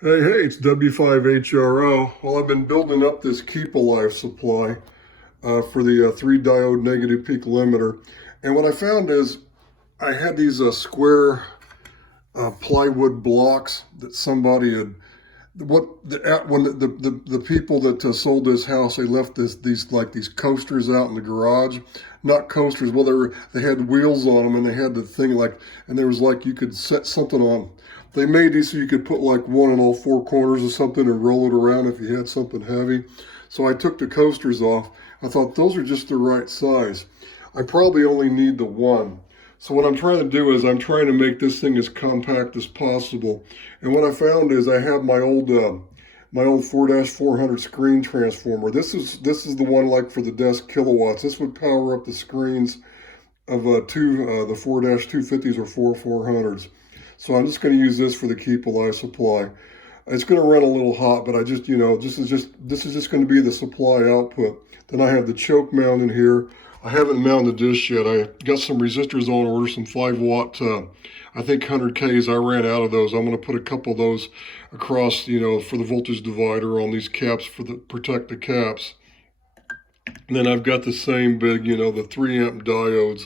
Hey, it's W5HRO. Well, I've been building up this Keep Alive supply for the 3 diode negative peak limiter. And what I found is I had these square plywood blocks that somebody had, when the people that sold this house, they left these coasters out in the garage. Not coasters, well, they had wheels on them, and they had the thing and there was like you could set something on. They made these so you could put like one in all four corners or something and roll it around if you had something heavy. So I took the coasters off. I thought those are just the right size. I probably only need the one. So what I'm trying to do is I'm trying to make this thing as compact as possible. And what I found is I have my old 4-400 screen transformer. This is the one like for the desk kilowatts. This would power up the screens of the 4-250s or 4-400s. So I'm just going to use this for the Keep Alive supply. It's going to run a little hot, but I just, this is just going to be the supply output. Then I have the choke mount in here. I haven't mounted this yet. I got some resistors on order, some 5 watt, I think 100Ks. I ran out of those. I'm going to put a couple of those across, for the voltage divider on these caps protect the caps. And then I've got the same big, the 3 amp diodes.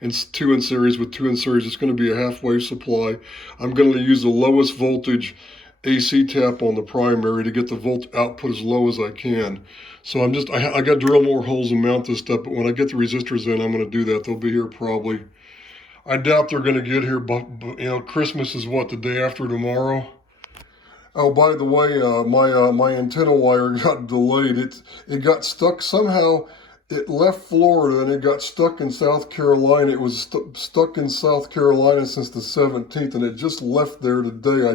It's 2 in series with 2 in series. It's going to be a half-wave supply. I'm going to use the lowest voltage AC tap on the primary to get the volt output as low as I can. So I got to drill more holes and mount this stuff, but when I get the resistors in, I'm going to do that. They'll be here probably. I doubt they're going to get here, but Christmas is what, the day after tomorrow? Oh, by the way, my antenna wire got delayed. It got stuck somehow. It left Florida and it got stuck in South Carolina. It was stuck in South Carolina since the 17th, and it just left there today.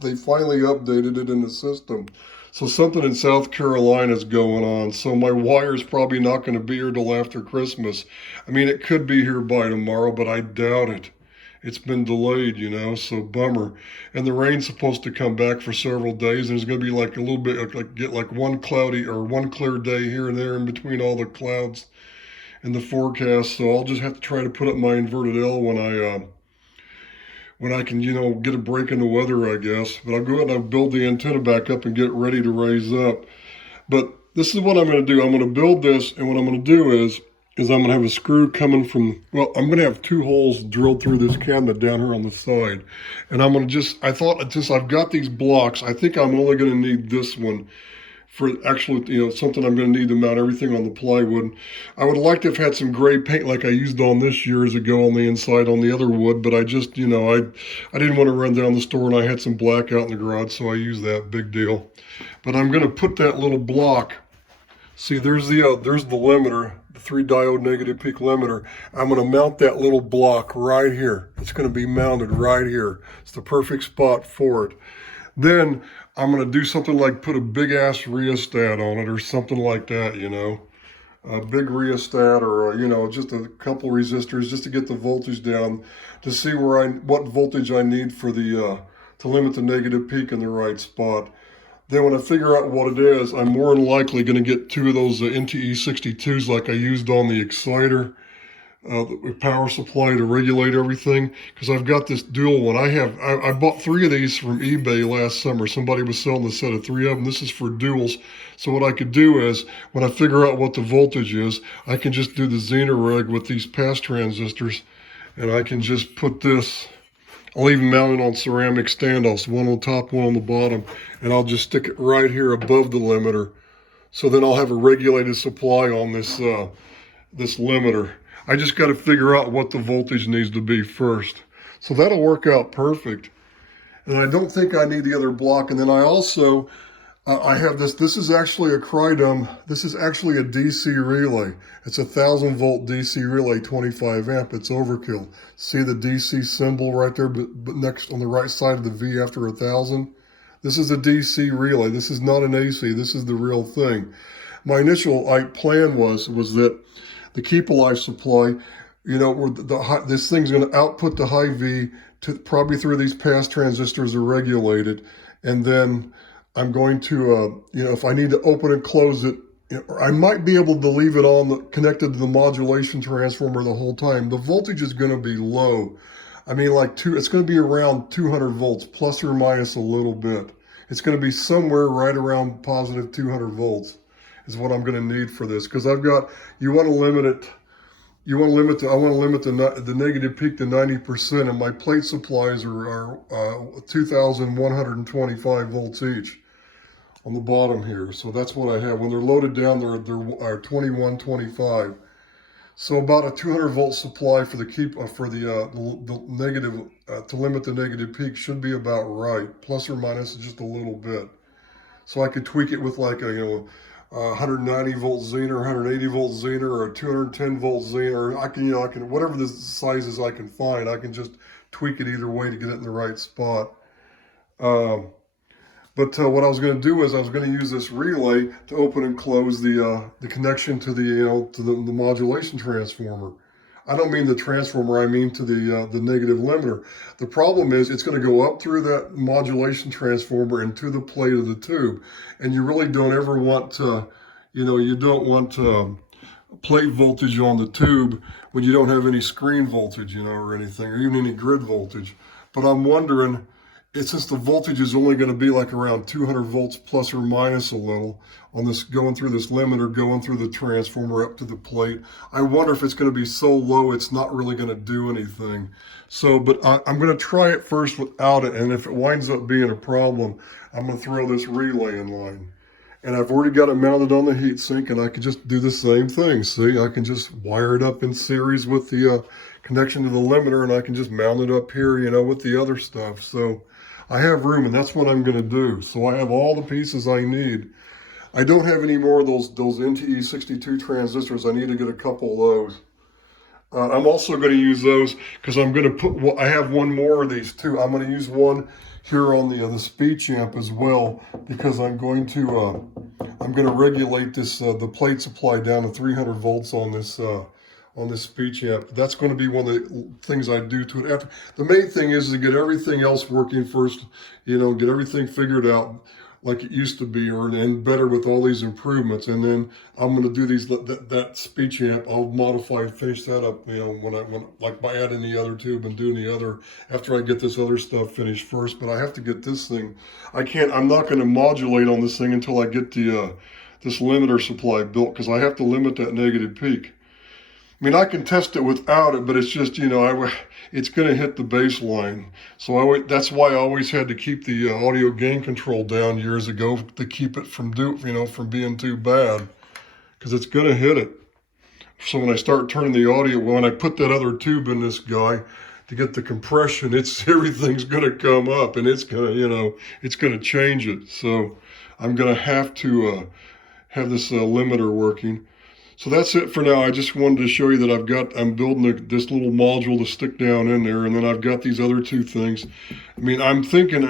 They finally updated it in the system. So something in South Carolina is going on. So my wire's probably not going to be here till after Christmas. I mean, it could be here by tomorrow, but I doubt it. It's been delayed, so bummer. And the rain's supposed to come back for several days, and there's going to be like a little bit, get like one cloudy or one clear day here and there in between all the clouds in the forecast. So I'll just have to try to put up my inverted L when I can, get a break in the weather, I guess. But I'll go ahead and I'll build the antenna back up and get it ready to raise up. But this is what I'm going to do. I'm going to build this, and what I'm going to do is I'm going to have a screw coming from, well, I'm going to have 2 holes drilled through this cabinet down here on the side. And I'm going to since I've got these blocks, I think I'm only going to need this one for actually, something I'm going to need to mount everything on the plywood. I would like to have had some gray paint like I used on this years ago on the inside on the other wood, but I just, I didn't want to run down the store, and I had some black out in the garage, so I used that. Big deal. But I'm going to put that little block. See, there's the limiter, the 3 diode negative peak limiter. I'm going to mount that little block right here. It's going to be mounted right here. It's the perfect spot for it. Then I'm going to do something like put a big ass rheostat on it or something like that, a big rheostat or, just a couple resistors just to get the voltage down to see what voltage I need for to limit the negative peak in the right spot. Then when I figure out what it is, I'm more than likely going to get 2 of those NTE62s like I used on the exciter power supply to regulate everything, because I've got this dual one. I bought 3 of these from eBay last summer. Somebody was selling a set of 3 of them. This is for duals. So what I could do is, when I figure out what the voltage is, I can just do the Zener with these pass transistors, and I can just put this. I'll even mount it on ceramic standoffs, one on the top, one on the bottom, and I'll just stick it right here above the limiter. So then I'll have a regulated supply on this limiter. I just got to figure out what the voltage needs to be first. So that'll work out perfect. And I don't think I need the other block. And then I also, I have this is actually a Cridum. This is actually a DC relay. It's a 1,000-volt DC relay, 25 amp. It's overkill. See the DC symbol right there, but next on the right side of the V after 1,000? This is a DC relay. This is not an AC. This is the real thing. My initial plan was that the Keep Alive supply, this thing's going to output the high V to probably through these pass transistors are regulated, and then I'm going to, if I need to open and close it, I might be able to leave it on connected to the modulation transformer the whole time. The voltage is going to be low. I mean, it's going to be around 200 volts, plus or minus a little bit. It's going to be somewhere right around positive 200 volts is what I'm going to need for this, because I've got, you want to limit it, I want to limit the negative peak to 90%, and my plate supplies are 2,125 volts each on the bottom here. So that's what I have. When they're loaded down, they're 2125. So about a 200 volt supply for the the negative to limit the negative peak should be about right, plus or minus just a little bit. So I could tweak it with like a 190 volt Zener, 180 volt Zener, or a 210 volt Zener. I can whatever the sizes I can find, I can just tweak it either way to get it in the right spot. But what I was going to do is I was going to use this relay to open and close the connection to the modulation transformer. I don't mean the transformer, I mean to the negative limiter. The problem is it's going to go up through that modulation transformer and to the plate of the tube. And you really don't ever want to, you don't want plate voltage on the tube when you don't have any screen voltage, or anything, or even any grid voltage. But I'm wondering, since the voltage is only going to be like around 200 volts plus or minus a little on this, going through this limiter, going through the transformer up to the plate, I wonder if it's going to be so low it's not really going to do anything. So, but I'm going to try it first without it, and if it winds up being a problem, I'm going to throw this relay in line. And I've already got it mounted on the heatsink, and I can just do the same thing. See, I can just wire it up in series with the connection to the limiter, and I can just mount it up here, with the other stuff. So I have room, and that's what I'm going to do. So I have all the pieces I need. I don't have any more of those NTE62 transistors. I need to get a couple of those. I'm also going to use those because I'm going to I have one more of these too. I'm going to use one here on the speech amp as well, because I'm going to regulate this the plate supply down to 300 volts on this speech amp. That's going to be one of the things I do to it after. The main thing is to get everything else working first, get everything figured out like it used to be, and better with all these improvements. And then I'm going to do that speech amp. I'll modify and finish that up, like by adding the other tube and doing the other after I get this other stuff finished first. But I have to get this thing. I'm not going to modulate on this thing until I get this limiter supply built, because I have to limit that negative peak. I mean, I can test it without it, but it's just, it's going to hit the baseline. So that's why I always had to keep the audio gain control down years ago, to keep it from being too bad, because it's going to hit it. So when I start turning the audio, when I put that other tube in this guy to get the compression, everything's going to come up, and it's going to, it's going to change it. So I'm going to have to have this limiter working. So that's it for now. I just wanted to show you that I'm building this little module to stick down in there, and then I've got these other two things. I mean, I'm thinking,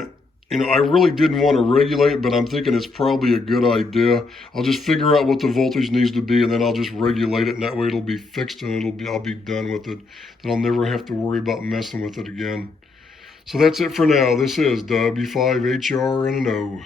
I really didn't want to regulate it, but I'm thinking it's probably a good idea. I'll just figure out what the voltage needs to be, and then I'll just regulate it, and that way it'll be fixed, and I'll be done with it. Then I'll never have to worry about messing with it again. So that's it for now. This is W5HR and an O.